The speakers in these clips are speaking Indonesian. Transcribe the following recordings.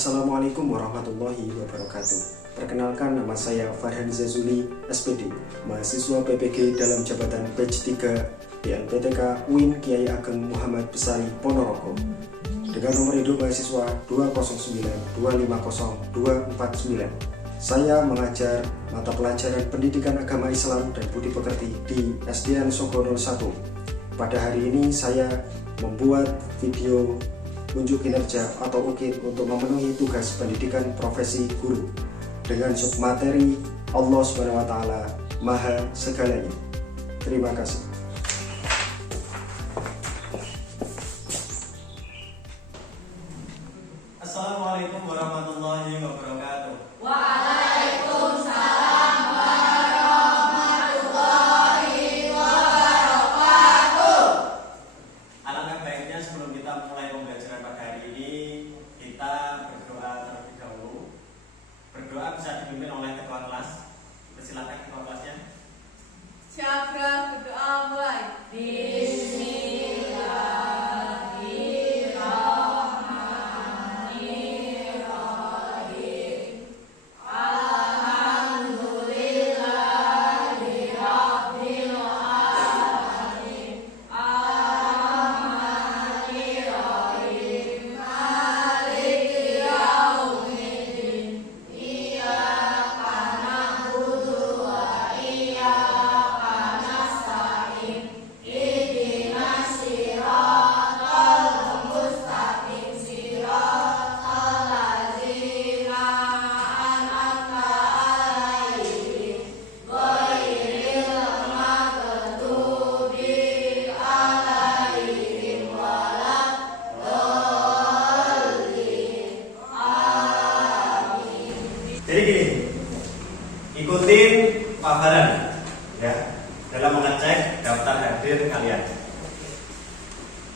Assalamualaikum warahmatullahi wabarakatuh. Perkenalkan, nama saya Farhan Zazuli, SPD, mahasiswa PPG dalam jabatan batch 3 BNPTK UIN Kiai Ageng Muhammad Besari Ponorogo dengan nomor hidup mahasiswa 209250249. Saya mengajar mata pelajaran Pendidikan Agama Islam dan Budi Pekerti di SDN Sogo 01. Pada hari ini saya membuat video unjuk kinerja atau UKIT untuk memenuhi tugas pendidikan profesi guru dengan submateri Allah SWT Maha Segalanya. Terima kasih. Assalamualaikum warahmatullahi wabarakatuh. Waalaikumsalam warahmatullahi wabarakatuh. Alangkah baiknya sebelum kita mulai pembelajaran pada hari ini, kita berdoa terlebih dahulu. Berdoa bisa dipimpin oleh ketua kelas. Silakan ketua kelasnya. Syabra berdoa mulai. Jadi gini, ikutin paparan ya dalam mengecek daftar hadir kalian.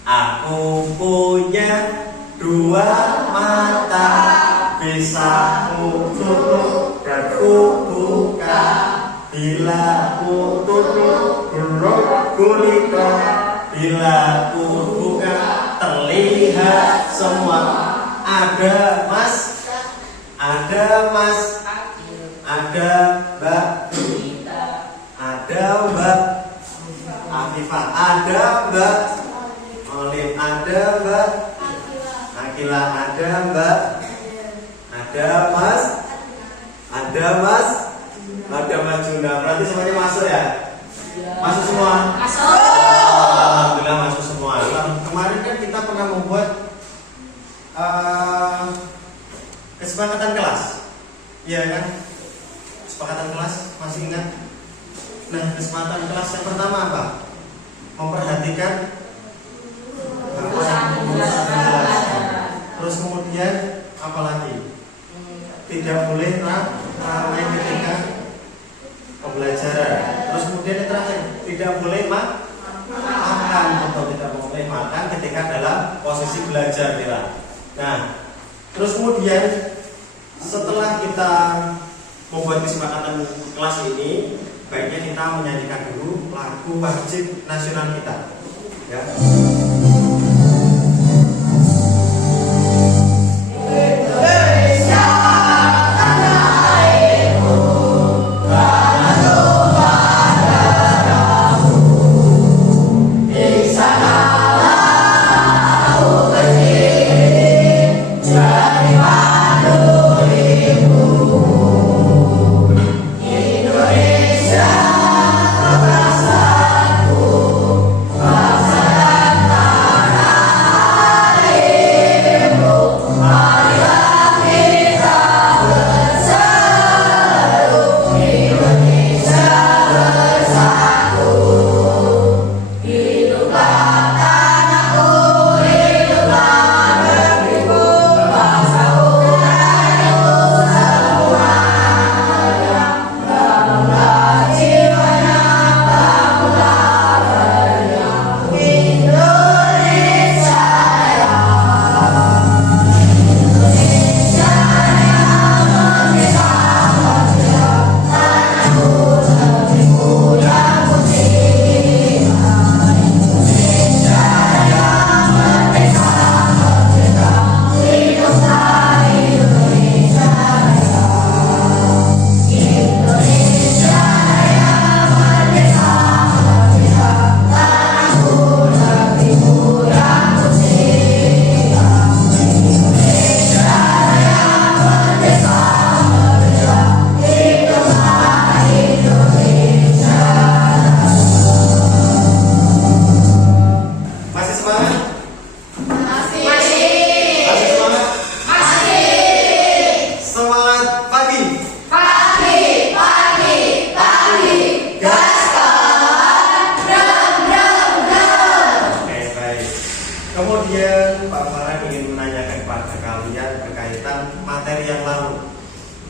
Aku punya dua mata, bisa ku tutup dan ku buka. Bila ku tutup belum kulika, bila ku buka terlihat semua. Ada mas, ada mas, ada mbak, ada mbak Afifah, ada mbak Olive, ada mbak Akila, ada mbak, ada mas, ada mas, ada mas Juna. Berarti semuanya masuk ya? Masuk semua? Masuk. Alhamdulillah masuk semua. Kemarin kan kita pernah membuat kesepakatan kelas, iya kan? Kesepakatan kelas, masih ingat? Nah, kesepakatan kelas yang pertama apa? Memperhatikan apa yang menjelaskan. Terus kemudian apa lagi? Tidak boleh ramai ketika pembelajaran. Terus kemudian yang terakhir, tidak boleh makan atau tidak boleh makan ketika dalam posisi belajar kita. Nah, terus kemudian setelah kita membuat kesepakatan kelas ini, baiknya kita menyanyikan dulu lagu wajib nasional kita, ya. berkaitan materi yang lalu,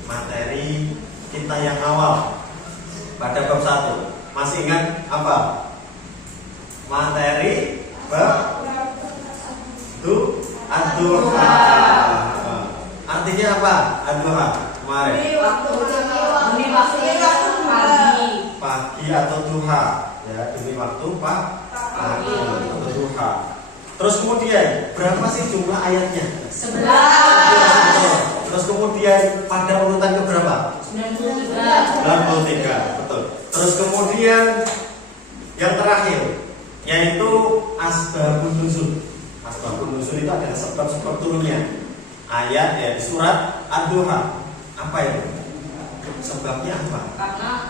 materi kita yang awal pada bab 1. Masih ingat apa? Materi bab ad-duha. Artinya apa? Ad-duha kemarin. Pagi atau duha, ya, demi waktu pagi atau duha. Terus kemudian berapa sih jumlah ayatnya? 11. Terus kemudian pada urutan keberapa? 93. Betul. Terus kemudian yang terakhir yaitu asbabun nuzul. Asbabun nuzul itu adalah sebab-sebab turunnya ayat ya di surat Ad-Duha. Apa itu? Sebabnya apa? Karena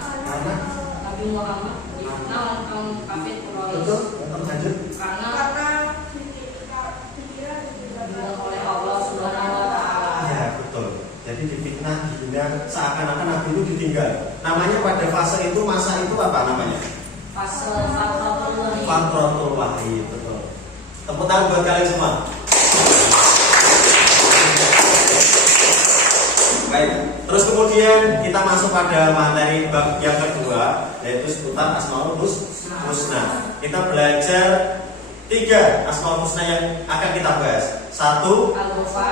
Nabi Muhammad dikenal kaum kafir Quraisy. betul. Lanjut. Karena oleh Allah Subhanahu wa taala. Ya, betul. Jadi difitnah, dihina, seakan-akan Nabi itu ditinggal. Namanya pada fase itu, masa itu apa namanya? Fase Fatratul Wahyi. Fatratul Wahyi, betul. Tepuk tangan buat kalian semua. Baik. Terus kemudian kita masuk pada materi bab yang kedua, yaitu seputar Asmaul Husna. Kita belajar 3 Asmaul Husna yang akan kita bahas. 1 Al-Ghafar,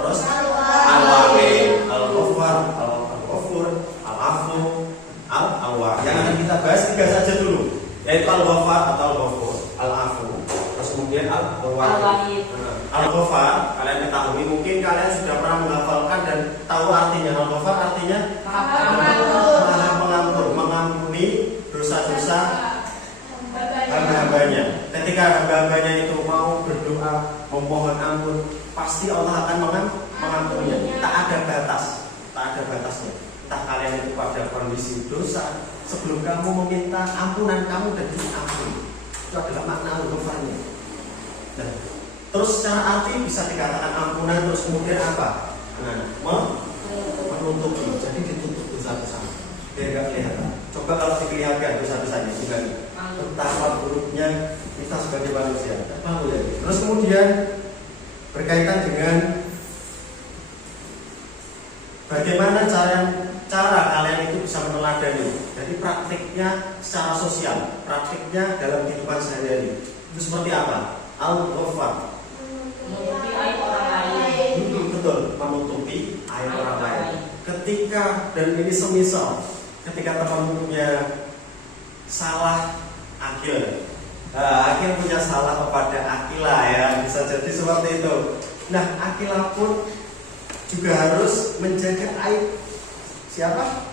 terus Al-Wahid, Al-Ghafar, Al-Ghafur, Al-Afu, Al-Awwah. Yang akan kita bahas 3 saja dulu, yaitu Al-Ghafar atau Al-Ghafur, Al-Afu, terus kemudian Al-Wahid. Al-Ghafar, kalian ketahui, mungkin kalian sudah pernah menghafalkan dan tahu artinya. Al-Ghafar artinya Maha Pengampun, mengampuni dosa-dosa hamba-hambanya. Ketika hamba-hambanya itu mau berdoa, memohon ampun, pasti Allah akan mengampuninya. Tak ada batasnya. Entah kalian itu pada kondisi dosa, sebelum kamu meminta ampunan, kamu dan diampuni. Itu adalah makna Al-Ghafarnya. Nah, terus secara arti bisa dikatakan ampunan, terus kemudian apa? Menutupi. Jadi ditutup dosa-dosa. Biar gak kelihatan. Coba kalau dikelihatan dosa-dosanya juga nih. Betapa buruknya kita sebagai manusia. Terus kemudian berkaitan dengan bagaimana cara kalian itu bisa meneladani. Jadi praktiknya secara sosial, praktiknya dalam kehidupan sehari-hari. Itu seperti apa? Al-Ghafar, menutupi aib orang lain. betul, menutupi aib orang lain. Ketika, dan ini semisal ketika temannya salah Akil, Akil punya salah kepada Akila, ya, bisa jadi seperti itu. Nah, Akila pun juga harus menjaga aib siapa?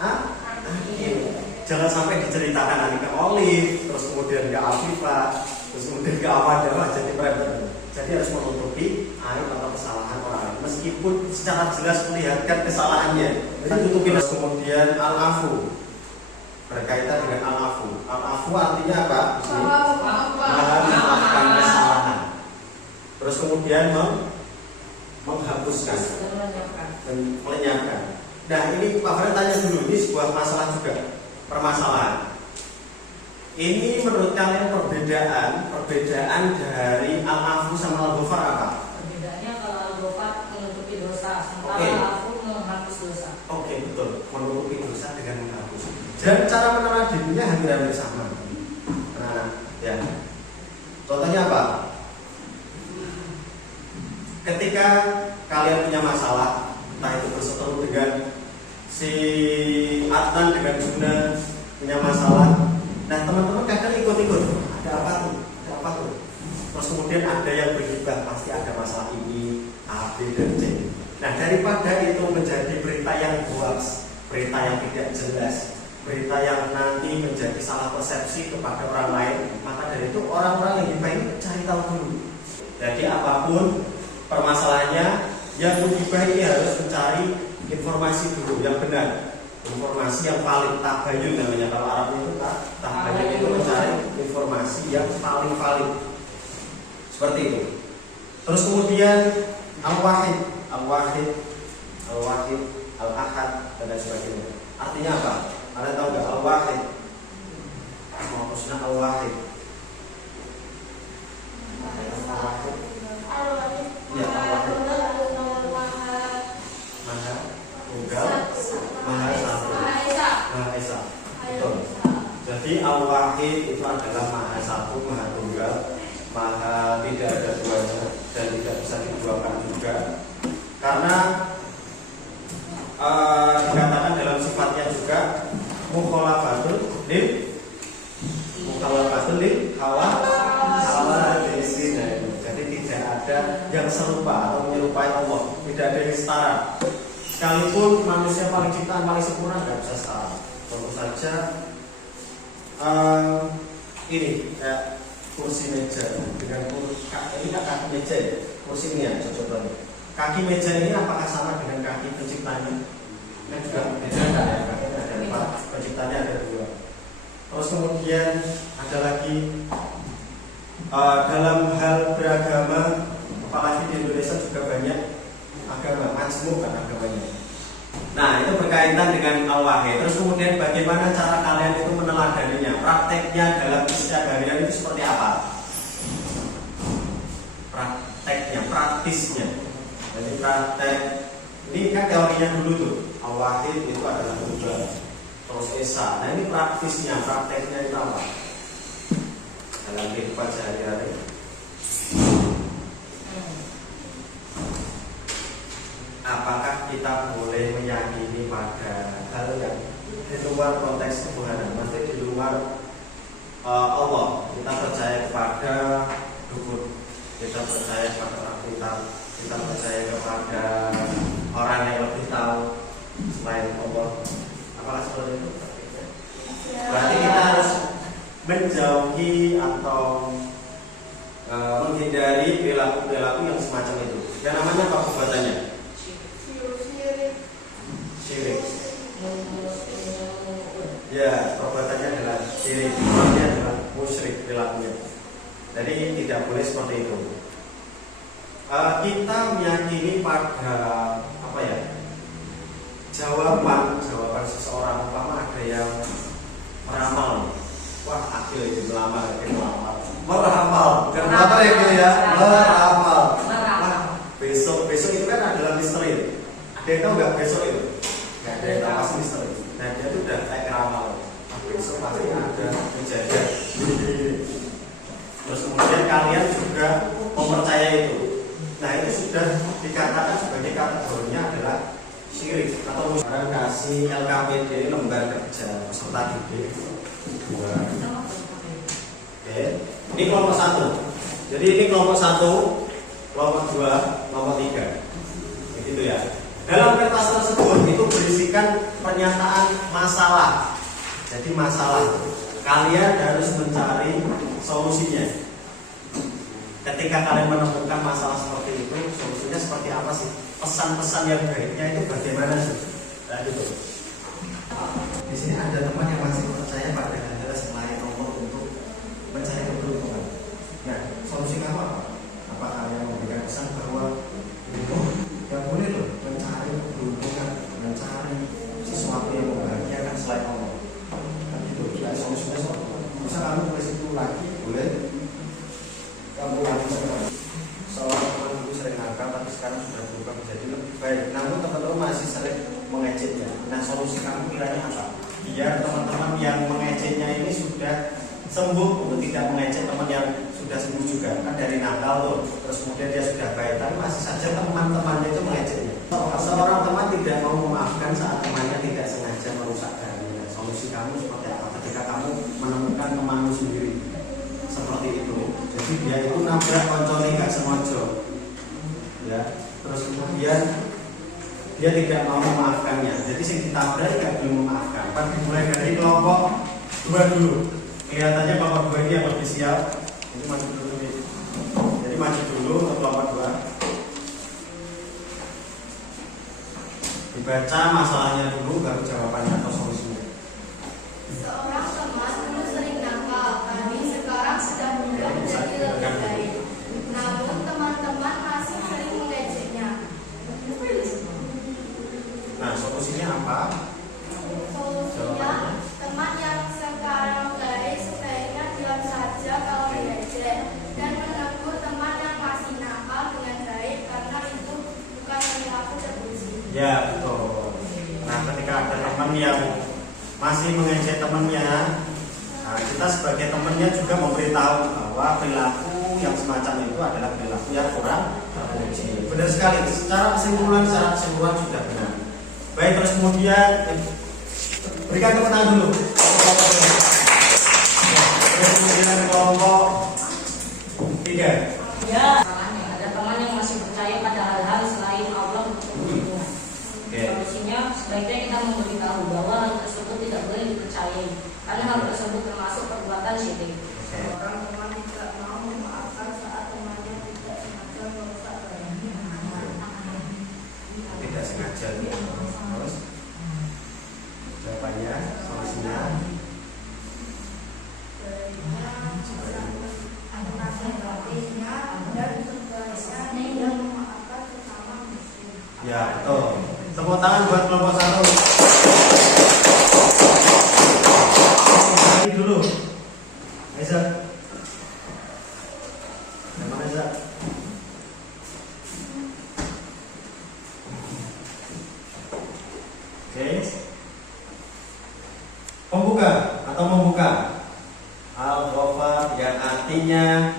Akil. Jangan sampai diceritakan nanti ke Olive, terus kemudian ke Afifah, terus kemudian ke Amadawah, jadi merembet. Jadi harus menutupi aib atau kesalahan orang lain, meskipun secara jelas melihatkan kesalahannya. Jadi tutupi. Terus kemudian Al-Afu, berkaitan dengan Al-Afu. Al-Afu artinya apa? Memaafkan kesalahan. Terus kemudian menghapuskan dan melenyapkan. Nah, ini Pak Fred tanya dulu, ini sebuah masalah juga, permasalahan. Ini menurut kalian perbedaan dari Al-Afu sama Al-Ghafar apa? Perbedaannya kalau Al-Ghafar menutupi dosa, sementara Al-Afu menghapus dosa. Oke, betul, menutupi dosa dengan menghapus. Dan cara meneladaninya hampir sama. Nah, ya. Contohnya apa? Ketika kalian punya masalah, entah itu berseteru dengan si Adnan dengan Juna punya masalah. Nah, teman-teman kadang ikut-ikut. Ada apa tuh? Terus kemudian ada yang bergibah, pasti ada masalah ini, A, B, dan C. Nah, daripada itu menjadi berita yang hoax, berita yang tidak jelas, berita yang nanti menjadi salah persepsi kepada orang lain, maka dari itu orang-orang yang gibah ini cari tahu dulu. Jadi apapun permasalahannya, yang menggibah ini harus mencari informasi dulu yang benar, informasi yang paling tabayun namanya. Kalau Arab itu tabayun itu mencari informasi yang paling valid, seperti itu. Terus kemudian Al-Wahid, Al-Ahad, dan lain sebagainya. Artinya apa? Kalian tahu nggak Al-Wahid? Maksudnya Al-Wahid. bisa diduakan juga, karena dikatakan dalam sifatnya juga mukhalafatul lil hawa desi. Jadi tidak ada yang serupa atau menyerupai Allah, tidak ada yang setara. Sekalipun manusia paling ciptaan paling sempurna tidak bisa setara. Tentu saja ini kayak kursi meja dengan ini kan kaki meja ya, kursi ini ya contohnya. Kaki meja ini apakah sama dengan kaki penciptanya? Kan juga beda kan ya, kakinya ada 4, penciptanya ada 2. Terus kemudian ada lagi dalam hal beragama, apalagi di Indonesia juga banyak agama, majmuk kan agamanya. Nah, itu berkaitan dengan al-wahid. Terus kemudian bagaimana cara kalian itu meneladaninya? Prakteknya dalam keseharian itu seperti apa? Prakteknya, praktisnya. Jadi praktek ini kan teorinya dulu tuh. Al-wahid itu adalah tunggal. Terus esa. Nah, ini praktisnya, prakteknya itu apa? Dalam kehidupan sehari-hari. Apakah kita boleh meyakini pada hal yang di luar konteks Tuhanan, maksudnya di luar Allah? Kita percaya kepada dukun, kita percaya kepada orang pintar, kita percaya kepada orang yang lebih tahu selain Allah. Apakah seperti itu? Berarti kita harus menjauhi atau menghindari perilaku-perilaku yang semacam itu. Yang namanya apa perbuatannya? Syirik. Ya, perbuatannya adalah syirik. Perbuatannya adalah musyrik perilakunya. Jadi tidak boleh seperti itu. Kita meyakini pada apa ya? Jawaban seseorang. Umpama ada yang meramal. Wah, akhir itu meramal. Kenapa ya gitu ya? Meramal. Besok itu kan adalah misteri. Ada yang tahu nggak besok itu? Nggak ada yang tahu, pasti misteri. Nah, dia itu udah kayak ramal. Besok pasti ada kejadian. Terus kemudian kalian juga mempercaya itu. Nah, itu sudah dikatakan sebagai kategorinya adalah syirik atau sekarang kasih LKPD lembar kerja peserta didik 2. Oke, ini kelompok 1. Jadi ini kelompok 1, kelompok 2, kelompok 3. Begitu ya. Dalam kertas tersebut itu berisikan pernyataan masalah. Jadi masalah, kalian harus mencari solusinya. Ketika kalian menemukan masalah seperti itu, solusinya seperti apa sih? Pesan-pesan yang baiknya itu bagaimana sih? Nah, gitu. Di sini ada teman yang masih percaya pada hal-hal selain Allah untuk mencari keberuntungan. Nah, solusi kamu apa? Apa kalian memberikan pesan bahwa yang boleh loh mencari keberuntungan, mencari sesuatu yang membahagiakan selain Allah? Kan gitu. Nah, solusinya seperti apa? Bisa kamu tulis itu lagi, boleh? Kamu lagi seorang teman dulu sering nakal, tapi sekarang sudah berubah menjadi lebih baik. Namun teman-teman masih sering mengejeknya. Nah, solusi kamu kiranya apa? Biar teman-teman yang mengejeknya ini sudah sembuh, untuk tidak mengejek teman yang sudah sembuh juga. Kan dari nakal tuh, terus kemudian dia sudah baik, tapi masih saja teman-temannya itu mengejeknya. Seorang teman tidak mau memaafkan saat temannya tidak sengaja merusak dirinya. Solusi kamu seperti apa? Ketika kamu menemukan temanmu sendiri seperti itu, jadi dia itu nabrak koncone gak sengaja, ya, terus kemudian dia tidak mau memaafkannya. Jadi sing ditabrak gak belum memaafkan. Kan dimulai dari kelompok 2 dulu. Kelihatannya kelompok 2 ini yang lebih siap. Ini maju dulu nih. Jadi maju dulu untuk kelompok 2. Dibaca masalahnya dulu, baru jawabannya atau solusinya. Seorang teman dulu sering nakal, tapi sekarang sudah berubah menjadi lebih baik. Namun teman-teman masih sering mengejeknya. Nah, solusinya apa? Solusinya, teman yang sekarang baik sebaiknya diam saja kalau mengejek dan menegur teman yang masih nakal dengan baik, karena itu bukan perilaku terpuji. Ya, betul. Nah, ketika ada teman yang masih mengejek temannya, nah, kita sebagai temannya juga memberitahu bahwa perilaku yang semacam itu adalah perilaku yang kurang terpuji. Benar sekali. Secara kesimpulan sudah benar. Baik, terus kemudian berikan tepuk tangan dulu. Terus kemudian kelompok 3. Ya, salahnya ada teman yang masih percaya pada hal-hal selain Allah untuk perlindungan. Solusinya sebaiknya kita memberitahu bahwa hal tersebut tidak boleh dipercayai karena hal tersebut termasuk perbuatan syirik. Orang teman tidak mau memaafkan saat temannya tidak sengaja merusak barangnya. Tidak sengaja. Terus jawabannya, solusinya ya, betul. Tepuk tangan buat kelompok 1. Lagi dulu. Aiza. Nama Aiza. Oke. Pembuka atau membuka. Al-Ghafar yang artinya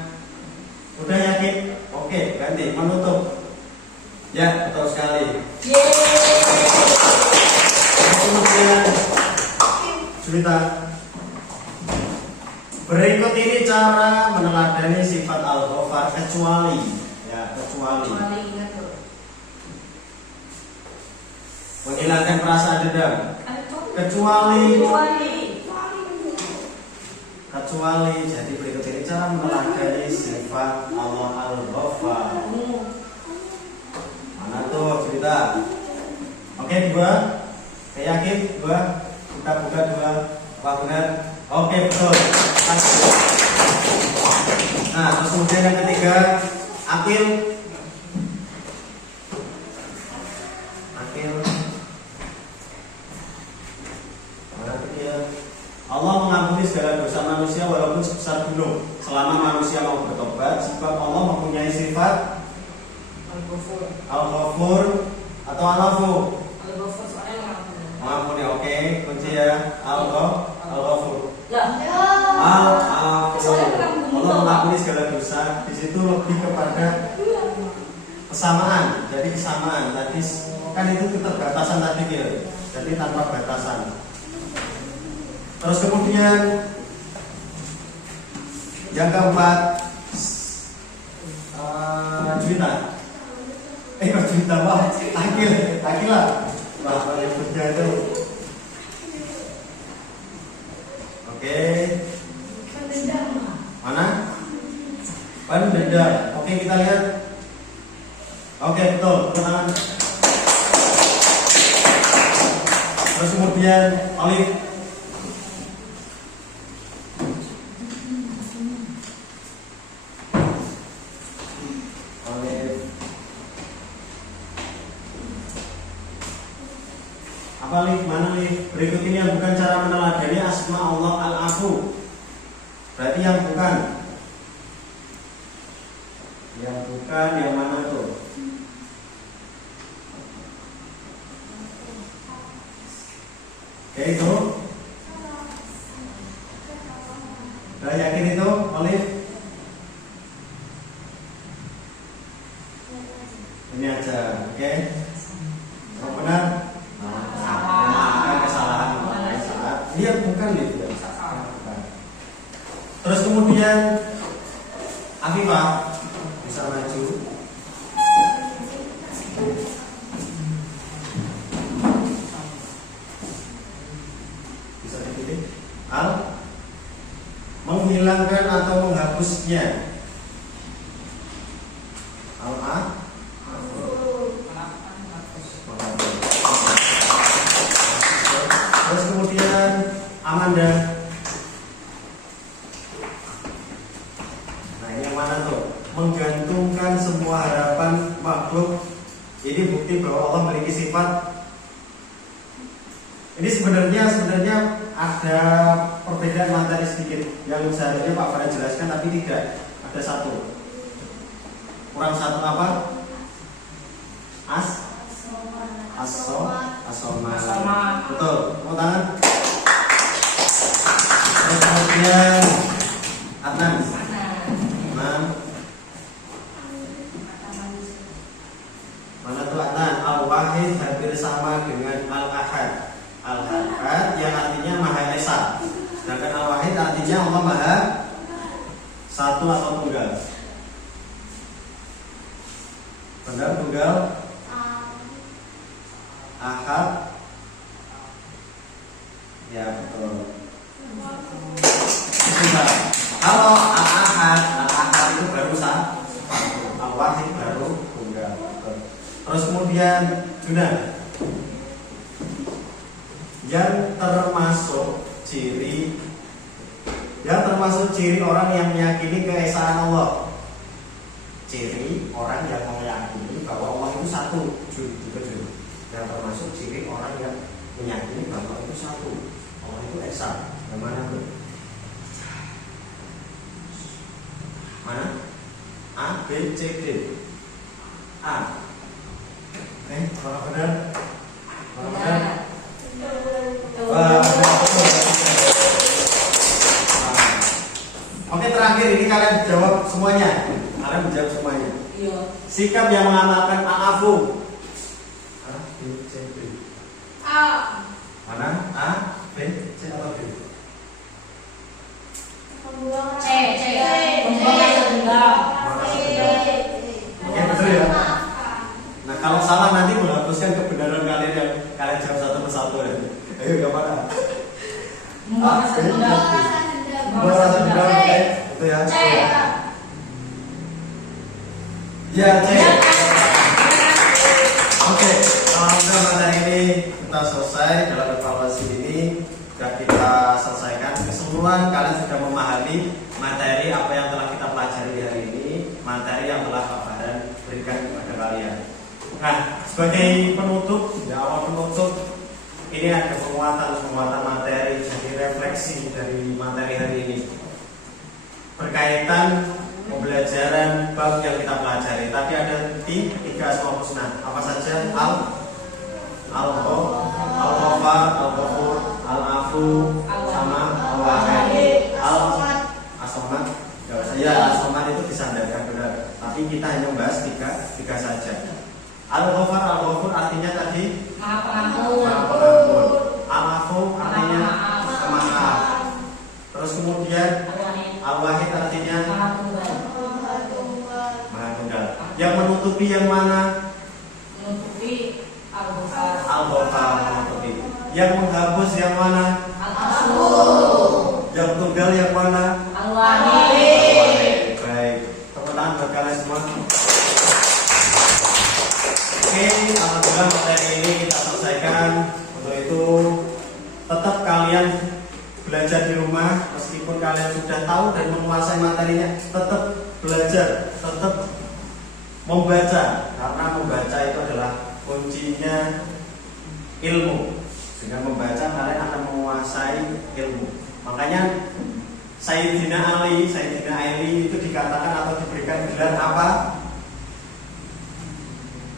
udah yakin? Oke, ganti menutup. Ya, betul sekali. Kemudian cerita. Berikut ini cara meneladani sifat Al-Ghafar kecuali menghilangkan perasaan dendam. Kecuali jadi berikut ini cara meneladani sifat Allah Al-Ghafar. Mana tuh cerita? Oke, 2. Saya yakin 2. Kita buka 2. Wah, benar. Oke, betul. Nah, terus kemudian yang ketiga, Akil. Allah mengampuni segala dosa manusia walaupun sebesar gunung selama manusia mau bertobat, sebab Allah mempunyai sifat Al-Ghafur atau Al-Afu. Mengampuni, oke, kunci ya. Al-Ghafur. Al-Afu. Allah mengampuni segala dosa. Di situ lebih kepada kesamaan. Jadi kesamaan tadi kan itu keterbatasan tadi ya. Jadi tanpa batasan. Terus kemudian yang keempat, cerita. Cerita wah, Akil lah. Wah, yang kerja itu. Oke. Mana? Pendendam. Oke, kita lihat. Oke, betul. Teman. Terus kemudian Alif. Apa Lif? Mana Lif? Berikut ini yang bukan cara meneladani asma Allah Al-Afu. Berarti yang bukan. Yang bukan yang mana tuh? Oke, itu. Udah yakin itu, Alif? Ini aja, oke? Yang benar? Kesalahan saat dia bukan itu. Terus kemudian Afifah bisa maju. Bisa dipilih. Al menghilangkan atau menghapusnya. Al-A terus kemudian Amanda. Nah, ini yang mana tuh? Menggantungkan semua harapan makhluk. Ini bukti bahwa Allah memiliki sifat. Ini sebenarnya ada perbedaan materi sedikit yang seharusnya Pak Farah jelaskan, tapi tidak. Ada satu. Kurang satu apa? Asoma. Betul. Mau tangan. Terus kemudian Adnan. Al-Wahid hampir sama dengan Al-Ahad. Al-Ahad yang artinya Maha Esa, sedangkan Al-Wahid artinya Allah Maha satu atau tunggal. Benar, tunggal. Ahad. Ya betul. Tunggal. Kalau Al-Ahad itu baru satu, Al-Wahid baru tunggal. Betul. Terus kemudian Junan, yang termasuk ciri orang yang meyakini keesaan Allah. Ciri orang yang meyakini bahwa Allah itu satu, yang termasuk ciri orang yang meyakini bahwa itu satu, Allah itu esa. Yang mana tuh? Mana? A, B, C, D. A. Mana benar? Mana benar? Oke, terakhir ini kalian jawab semuanya. Kalian menjawab semuanya. Iya. Sikap yang mengamalkan A-A-Fu. A, B, C, D. A. Mana? A, B, C atau D? Membuang C. Membuang rasa dendam. Oke, betul ya. Nah, kalau salah nanti menghapuskan kebenaran kalian yang kalian jawab satu persatu ya. Ayo, gak apa-apa. Membuang rasa dendam. Membuang rasa dendam, oke. Itu ya. C. Ya, C. Oke, alhamdulillah materi ini kita selesai. Dalam evaluasi ini sudah kita selesaikan. Keseluruhan kalian sudah memahami materi apa yang telah kita pelajari hari ini, materi yang telah Pak Farhan berikan kepada kalian. Nah, sebagai penutup, ya awal penutup, ini ada penguatan materi, jadi refleksi dari materi hari ini berkaitan pembelajaran bab yang kita pelajari. Tadi ada tiga asmaul husna. Apa saja? Al-Ghafar, Al-Ghafur, Al-Afu, sama Al-Wahid. Al-Somad. Ya, Al-Somad itu disandarkan benar. Tapi kita hanya membahas tiga saja. Al-Ghafar, Al-Ghafur artinya tadi Maha Pengampun. Al-Afu artinya pemaaf. Terus kemudian Al-Wahid artinya Maha Tunggal. Maha Tunggal. Yang menutupi yang mana? Menutupi Al-Ghafar. Al-Ghafar menutupi. Yang menghapus yang mana? Al-Afu. Yang tunggal yang mana? Al-Wahid. Baik, tepuk tangan buat kalian semua. Oke, alhamdulillah materi ini kita selesaikan. Untuk itu tetap kalian belajar di rumah, meskipun kalian sudah tahu dan menguasai materinya, tetap belajar, tetap membaca, karena membaca itu adalah kuncinya ilmu. Dengan membaca kalian akan menguasai ilmu. Makanya Sayyidina Ali itu dikatakan atau diberikan gelar apa?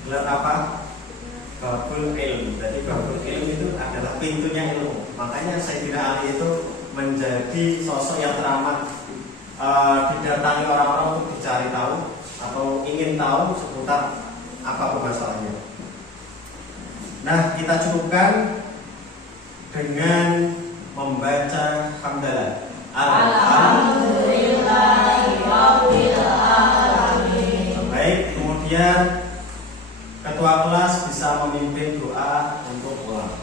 Gelar apa? Babul ilm. Jadi babul ilm itu adalah pintunya ilmu. Makanya Sayyidina Ali itu menjadi sosok yang teramat didatangi orang-orang untuk dicari tahu atau ingin tahu seputar apa permasalahannya. Nah, kita cukupkan dengan membaca hamdalah. Alhamdulillahirabbil alamin. Baik, kemudian ketua kelas bisa memimpin doa untuk pulang.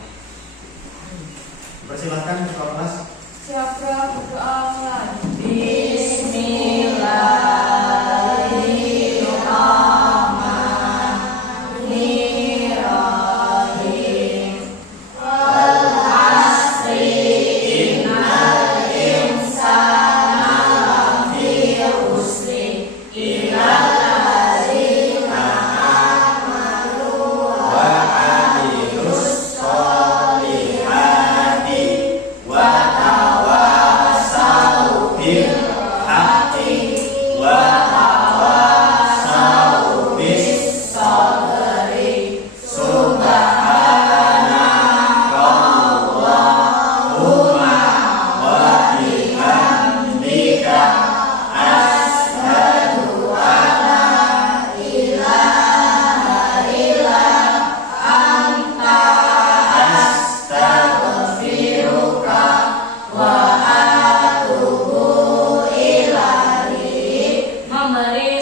Persilakan ketua kelas. Siapa berdoa mulai? Bismillahirrahmanirrahim. Wal asri innal insana lafi khusr illal ladzina amanu Wa amilus sholihati wa tawassaw bil dari